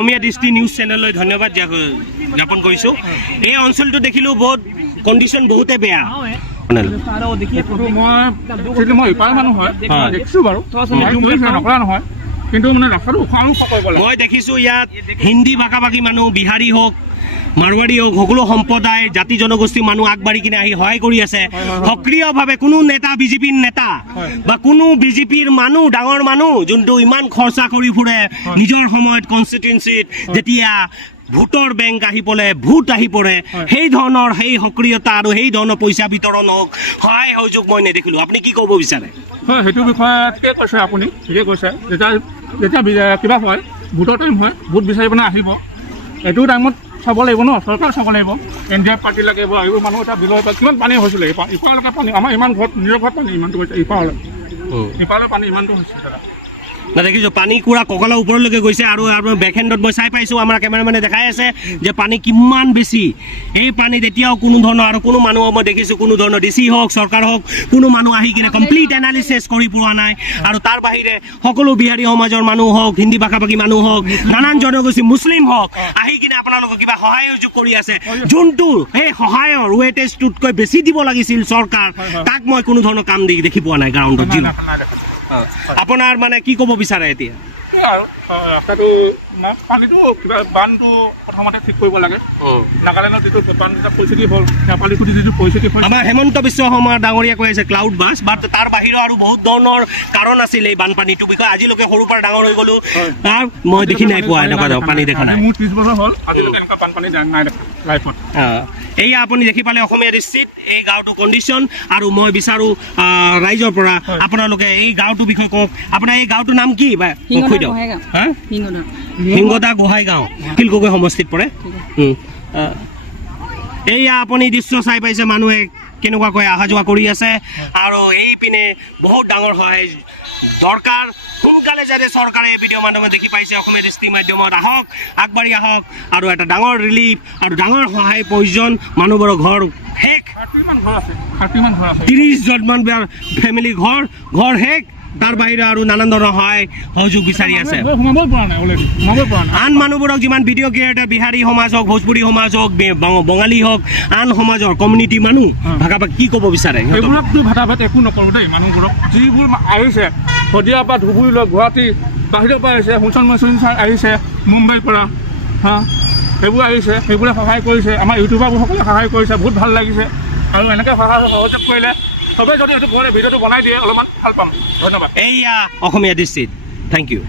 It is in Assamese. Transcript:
অসমীয়া দৃষ্টি নিউজ চেনেললৈ ধন্যবাদ জ্ঞাপন কৰিছোঁ। এই অঞ্চলটো দেখিলোঁ বহুত কণ্ডিশ্যন বহুতে বেয়া। মই দেখিছোঁ ইয়াত হিন্দী ভাষাভাষী মানুহ, বিহাৰী হওক, মাৰোৱাৰী হওক, সকলো সম্প্ৰদায় জাতি জনগোষ্ঠীৰ মানুহ আগবাঢ়ি কিনে আহি সহায় কৰি আছে সক্ৰিয়ভাৱে। কোনো নেতা, বিজেপিৰ নেতা বা কোনো বিজেপিৰ মানুহ, ডাঙৰ মানুহ যোনটো ইমান খৰচা কৰি ফুৰে নিজৰ সময়ত কনষ্টিটুৱেঞ্চিত, যেতিয়া ভোটৰ বেংক আহি পৰে, ভোট আহি পৰে, সেই ধৰণৰ সেই সক্ৰিয়তা আৰু সেই ধৰণৰ পইচা বিতৰণ হওক, সহায় সহযোগ মই নেদেখিলোঁ। আপুনি কি ক'ব বিচাৰে? হয়, সেইটো বিষয়ে ঠিকে কৈছে আপুনি, ঠিকে কৈছে। যেতিয়া কিবা হয়, ভোটৰ টাইম হয়, ভোট বিচাৰি পেলাই আহিব, এইটো টাইমত চাব লাগিব ন, চৰকাৰ চাব লাগিব। এনডিএফ পাৰ্টি লাগিব, এইবোৰ মানুহ এটা বিলৰ পৰা কিমান পানী হৈছিলে, ইপাৰলৈকে পানী, আমাৰ ইমান ঘৰত নিজৰ ঘৰত পানী ইমানটো হৈছে, ইপাৰলৈ পানী ইমানটো হৈছে দাদা। না দেখিছোঁ পানী পুৰা কঁকালৰ ওপৰলৈকে গৈছে। আৰু আপোনাৰ বেকহেণ্ডত মই চাই পাইছোঁ, আমাৰ কেমেৰামেনে দেখাই আছে যে পানী কিমান বেছি। এই পানীত এতিয়াও কোনো ধৰণৰ আৰু কোনো মানুহ মই দেখিছোঁ, কোনো ধৰণৰ ডিচি হওক, চৰকাৰ হওক, কোনো মানুহ আহি কিনে কমপ্লিট এনালিচিছ কৰি পোৱা নাই। আৰু তাৰ বাহিৰে সকলো বিহাৰী সমাজৰ মানুহ হওক, হিন্দী ভাষাভাষী মানুহ হওক, নানান জনগোষ্ঠী, মুছলিম হওক, আহি কিনে আপোনালোকক কিবা সহায় সহযোগ কৰি আছে, যোনটো সেই সহায়ৰ ৱেটেজটোতকৈ বেছি দিব লাগিছিল চৰকাৰ, তাক মই কোনো ধৰণৰ কাম দেখি পোৱা নাই গ্ৰাউণ্ডত। আপোনাৰ মানে কি ক'ব বিচাৰে এতিয়া? ৰাস্তাটো পানীটো কিবা বানটো প্ৰথমতে ঠিক কৰিব লাগে। নাগালেণ্ডত যিটো বান পৰিস্থিতি হ'ল, নেপালীকুটি যিটো পৰিস্থিতি হ'ল, আমাৰ হেমন্ত বিশ্ব শৰ্মা ডাঙৰীয়া কৈ আছে ক্লাউড বাছ, বাট তাৰ বাহিৰেও আৰু বহুত ধৰণৰ কাৰণ আছিল এই বানপানীটো বিষয়ে। আজিলৈকে সৰুৰ পৰা ডাঙৰ হৈ গ'লো, তাৰ মই দেখি নাই পোৱা এনেকুৱা পানী দেখা নাই। মোৰ 30 বছৰ হ'ল, আজিলৈকে এনেকুৱা বানপানী নাই দেখা লাইফত। এয়া আপুনি দেখি পালে অসমীয়া দৃষ্টিত এই গাঁওটোৰ কণ্ডিশ্যন। আৰু মই বিচাৰোঁ ৰাইজৰ পৰা আপোনালোকে এই গাঁওটোৰ বিষয়ে কওক। আপোনাৰ এই গাঁওটোৰ নাম কি বা কৈ দিয়ক? সিংগদা গোহাঁই গাঁও, শিলগগৈ সমষ্টিত পৰে। এইয়া আপুনি দৃশ্য চাই পাইছে, মানুহে কেনেকুৱাকৈ অহা যোৱা কৰি আছে। আৰু এইপিনে বহুত ডাঙৰ সহায় দৰকাৰ। সোনকালে যাতে চৰকাৰে এই ভিডিঅ' মাধ্যমে দেখি পাইছে, অসমীয়া দৃষ্টি মাধ্যমত আহক, আগবাঢ়ি আহক। আৰু এটা ডাঙৰ ৰিলিফ আৰু ডাঙৰ সহায় প্ৰয়োজন। মানুহবোৰৰ ঘৰ শেষ, 30জনমান ফেমিলি ঘৰ শেষ। তাৰ বাহিৰে আৰু নানান ধৰণৰ সহায় সহযোগ বিচাৰি আছে। আন মানুহবোৰক যিমান ভিডিঅ' ক্ৰিয়েটাৰ, বিহাৰী সমাজ হওক, ভোজপুৰী সমাজ হওক, বঙালী হওক, আন সমাজৰ কমিউনিটি মানুহ ভাষাভাষী কি ক'ব বিচাৰে? এইবোৰকতো ভাষাভাষী একো নকৰোঁ দেই। মানুহবোৰক যিবোৰ আহিছে শদিয়াৰ পৰা, ধুবুৰীলৈ, গুৱাহাটী, বাহিৰৰ পৰা আহিছে, হুচন মচুন আহিছে, মুম্বাইৰ পৰা, সেইবোৰ আহিছে, সেইবোৰে সহায় কৰিছে। আমাৰ ইউটিউবাৰসকলে সহায় কৰিছে, বহুত ভাল লাগিছে। আৰু এনেকৈ সহায় সহযোগ কৰিলে চবেই যদি এইটো ঘৰতে ভিডিঅ'টো বনাই দিয়ে, অলপমান ভাল পাম। ধন্যবাদ। এইয়া অসমীয়া দৃষ্টিত, থেংক ইউ।